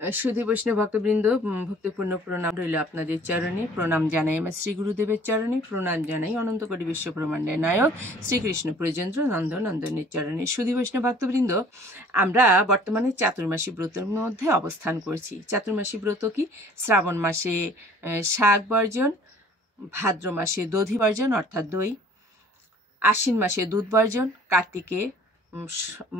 সুধী বৈষ্ণব ভক্তবৃন্দ, ভক্তিপূর্ণ প্রণাম রইল আপনাদের চরণে। প্রণাম জানাই আমার শ্রী গুরুদেবের চরণে, প্রণাম জানাই অনন্ত কোটি বিশ্ব ব্রহ্মাণ্ডের নায়ক শ্রীকৃষ্ণ প্রজেন্দ্র নন্দনের চরণে। সুধী বৈষ্ণব ভক্তবৃন্দ, আমরা বর্তমানে চাতুর্মাসী ব্রতের মধ্যে অবস্থান করছি। চাতুর্মাসী ব্রত কি? শ্রাবণ মাসে শাক বর্জন, ভাদ্র মাসে দধি বর্জন অর্থাৎ দই, আশ্বিন মাসে দুধ বর্জন, কার্তিকে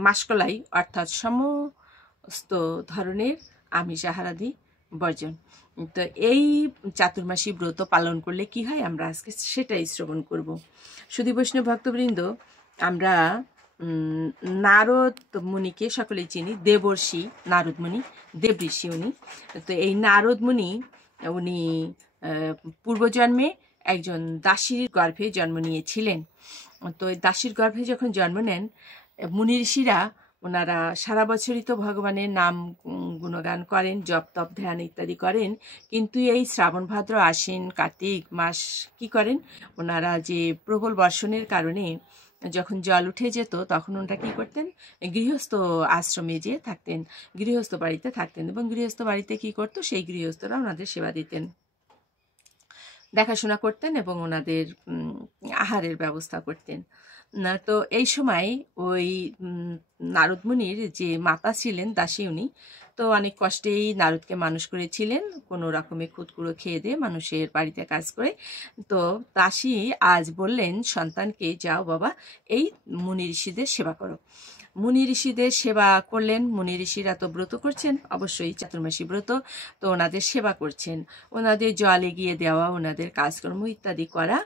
মাসকলাই অর্থাৎ সমস্ত ধরনের আমিষ আহারাদি বর্জন। তো এই চাতুর্মাসী ব্রত পালন করলে কি হয় আমরা আজকে সেটাই শ্রবণ করব। সুধী বৈষ্ণব ভক্তবৃন্দ, আমরা নারদ মুনিকে সকলেই চিনি, দেবর্ষি নারদ মুনি, দেবঋষি উনি। তো এই নারদ মুনি উনি পূর্বজন্মে একজন দাসীর গর্ভে জন্ম নিয়েছিলেন। তো এই দাসীর গর্ভে যখন জন্ম নেন, মুনি ঋষিরা ওনারা সারা বছরই তো ভগবানের নাম গুণগান করেন, জপ তপ ধ্যান ইত্যাদি করেন, কিন্তু এই শ্রাবণ ভাদ্র আশ্বিন কার্তিক মাস কি করেন, ওনারা যে প্রবল বর্ষণের কারণে যখন জল উঠে যেত তখন ওনারা কী করতেন, গৃহস্থ আশ্রমে যেয়ে থাকতেন, গৃহস্থ বাড়িতে থাকতেন, এবং গৃহস্থ বাড়িতে কী করতো, সেই গৃহস্থরা ওনাদের সেবা দিতেন, দেখাশোনা করতেন এবং ওনাদের আহারের ব্যবস্থা করতেন। তো এই সময় ওই নারদ মুনির যে মাতা ছিলেন দাসী, উনি তো অনেক কষ্টেই নারদকে মানুষ করেছিলেন, কোনো রকমে খুদকুড়ো খেয়ে দিয়ে মানুষের বাড়িতে কাজ করে। তো দাসী আজ বললেন সন্তানকে, যাও বাবা এই মুনি ঋষিদের সেবা করো। মুনি ঋষিদের সেবা করলেন। মুনি ঋষিরা তো ব্রত করছেন, অবশ্যই চাতুর্মাসী ব্রত, তো ওনাদের সেবা করছেন, ওনাদের জল এগিয়ে দেওয়া, ওনাদের কাজকর্ম ইত্যাদি করা।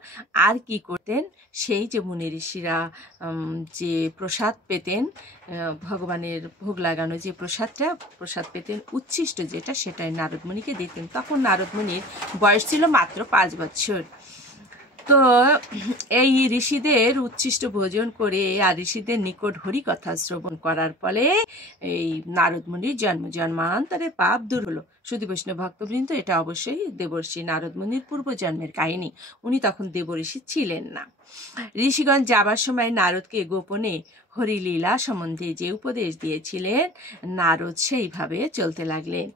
আর কি করতেন, সেই যে মুনি ঋষিরা যে প্রসাদ পেতেন, ভগবানের ভোগ লাগানো যে প্রসাদ পেতেন, উচ্ছিষ্ট যেটা, সেটাই নারদ মুনিকে দিতেন। তখন নারদ মুনির বয়স ছিল মাত্র 5 বছর। তো এই ঋষিদের উচ্ছিষ্ট ভোজন করে আর ঋষিদের নিকট হরি কথা শ্রবণ করার ফলে এই নারদ মুনির জন্মান্তরে পাপ দূর হলো। সুধী বৈষ্ণব ভক্তবৃন্দ, এটা অবশ্যই দেবর্ষি নারদ মুনির পূর্বজন্মের কাহিনী। উনি তখন দেবঋষি ছিলেন না। ঋষিগণ যাবার সময় নারদকে গোপনে হরিলীলা সম্বন্ধে যে উপদেশ দিয়েছিলেন, নারদ সেইভাবে চলতে লাগলেন।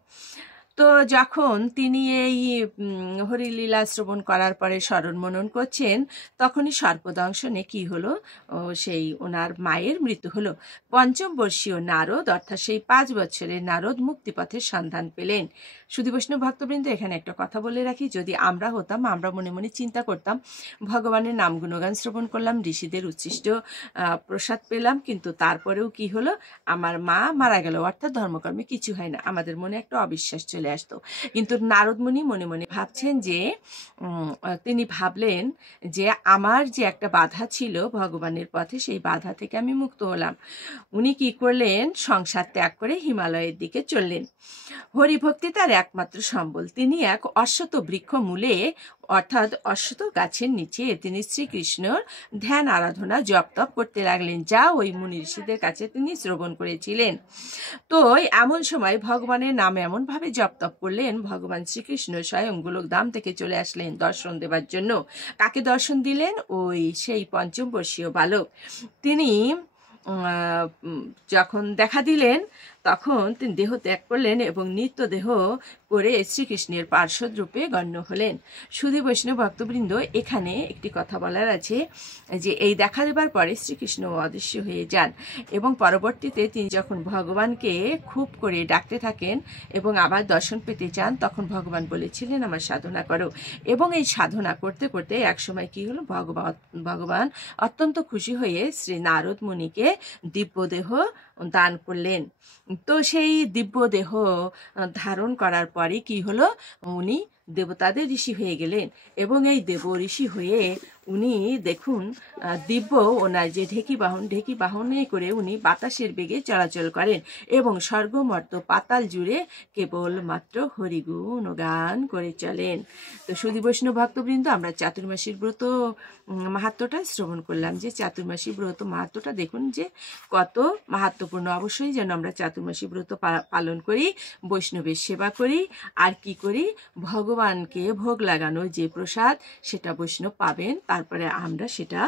তো যখন তিনি এই হরিলীলা শ্রবণ করার পরে স্মরণ মনন করছেন, তখনই সর্পদংশনে কি হলো, সেই ওনার মায়ের মৃত্যু হলো। পঞ্চম বর্ষীয় নারদ অর্থাৎ সেই 5 বছরের নারদ মুক্তিপথের সন্ধান পেলেন। সুধী বৈষ্ণব ভক্তবৃন্দ, এখানে একটা কথা বলে রাখি, যদি আমরা হতাম, আমরা মনে মনে চিন্তা করতাম ভগবানের নাম গুণগান শ্রবণ করলাম, ঋষিদের উচ্ছিষ্ট প্রসাদ পেলাম, কিন্তু তারপরেও কি হলো, আমার মা মারা গেল, অর্থাৎ ধর্মকর্মে কিছু হয় না, আমাদের মনে একটা অবিশ্বাস চলে আসতো। কিন্তু নারদ মুনি মনে মনে ভাবছেন যে, তিনি ভাবলেন যে আমার যে একটা বাধা ছিল ভগবানের পথে, সেই বাধা থেকে আমি মুক্ত হলাম। উনি কি করলেন, সংসার ত্যাগ করে হিমালয়ের দিকে চললেন। হরিভক্তি তার একমাত্র সম্বল। তিনি এক অশ্বত বৃক্ষ মূলে অর্থাৎ অশ্বত গাছের নিচে তিনি শ্রীকৃষ্ণর ধ্যান আরাধনা জপ তপ করতে লাগলেন, যা ওই মুনি ঋষিদের কাছে তিনি শ্রবণ করেছিলেন। তো এমন সময় ভগবানের নাম এমনভাবে জপ তপ করলেন, ভগবান শ্রীকৃষ্ণ স্বয়ং গোলকধাম থেকে চলে আসলেন দর্শন দেবার জন্য। কাকে দর্শন দিলেন? ওই সেই পঞ্চম বর্ষীয় বালক। তিনি যখন দেখা দিলেন, তখন তিনি দেহ ত্যাগ করলেন এবং নিত্য দেহ করে শ্রীকৃষ্ণের পার্শ্বদ রূপে গণ্য হলেন। সুধী বৈষ্ণব ভক্তবৃন্দ, এখানে একটি কথা বলার আছে যে এই দেখা দেবার পরে শ্রীকৃষ্ণ অদৃশ্য হয়ে যান, এবং পরবর্তীতে তিনি যখন ভগবানকে খুব করে ডাকতে থাকেন এবং আবার দর্শন পেতে চান, তখন ভগবান বলেছিলেন আমার সাধনা করো। এবং এই সাধনা করতে করতে একসময় কি হলো, ভগবান অত্যন্ত খুশি হয়ে শ্রী নারদ মুনিকে দিব্যদেহ দান করলেন। তো সেই দিব্যদেহ ধারণ করার পরে কি হলো, উনি দেবতাদের ঋষি হয়ে গেলেন, এবং এই দেব ঋষি হয়ে উনি দেখুন দিব্য ওনার যে ঢেকি বাহনে করে উনি বাতাসের বেগে চলাচল করেন এবং স্বর্গমর্ত পাতাল জুড়ে কেবলমাত্র হরিগুণ গান করে চলেন। তো সুধী বৈষ্ণব ভক্তবৃন্দ, আমরা চাতুর্মাসীর ব্রত মাহাত্ম্যটা শ্রবণ করলাম, যে চাতুর্মাসী ব্রত মাহাত্ম্যটা দেখুন যে কত মাহাত্ম্যপূর্ণ। অবশ্যই যেন আমরা চাতুর্মাসী ব্রত পালন করি, বৈষ্ণবের সেবা করি, আর কি করি, ভগবানকে ভোগ লাগানো যে প্রসাদ সেটা বৈষ্ণব পাবেন, তারপরে আমরা সেটা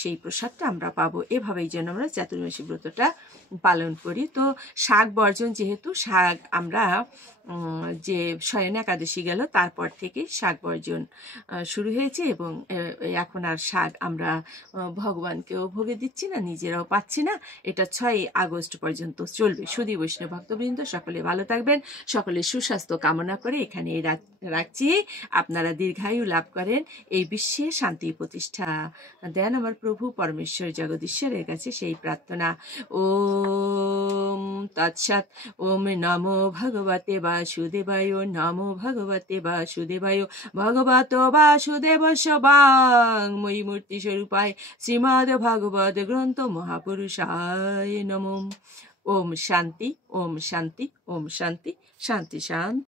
সেই প্রসাদটা আমরা পাবো। এভাবেই যেন আমরা চাতুর্মাসী ব্রতটা পালন করি। তো শাক বর্জন, যেহেতু শাক আমরা যে শয়ন একাদশী গেল তারপর থেকে শাক বর্জন শুরু হয়েছে, এবং এখন আর শাক আমরা ভগবানকেও ভোগে দিচ্ছি না, নিজেরাও পাচ্ছি না। এটা 6 আগস্ট পর্যন্ত চলবে। সুধী বৈষ্ণব ভক্তবৃন্দ, সকলে ভালো থাকবেন, সকলে সুস্বাস্থ্য কামনা করে এখানে রাখছি। আপনারা দীর্ঘায়ু লাভ করেন, এই বিশ্বে শান্তি প্রতিষ্ঠা দেন আমার প্রভু পরমেশ্বর জগদীশ্বরের কাছে সেই প্রার্থনা। ওম তৎসৎ। ওম নমো ভগবতে বাসুদেবায়, নমো ভগবতে বাসুদেবায়। ভগবত বাসুদেবস্য বাংময়ী মূর্তি স্বরূপায় শ্রীমদ্ ভাগবত গ্রন্থ মহাপুরুষায় নমঃ। ওম শান্তি, ওম শান্তি, ওম শান্তি, শান্তি শান্তি।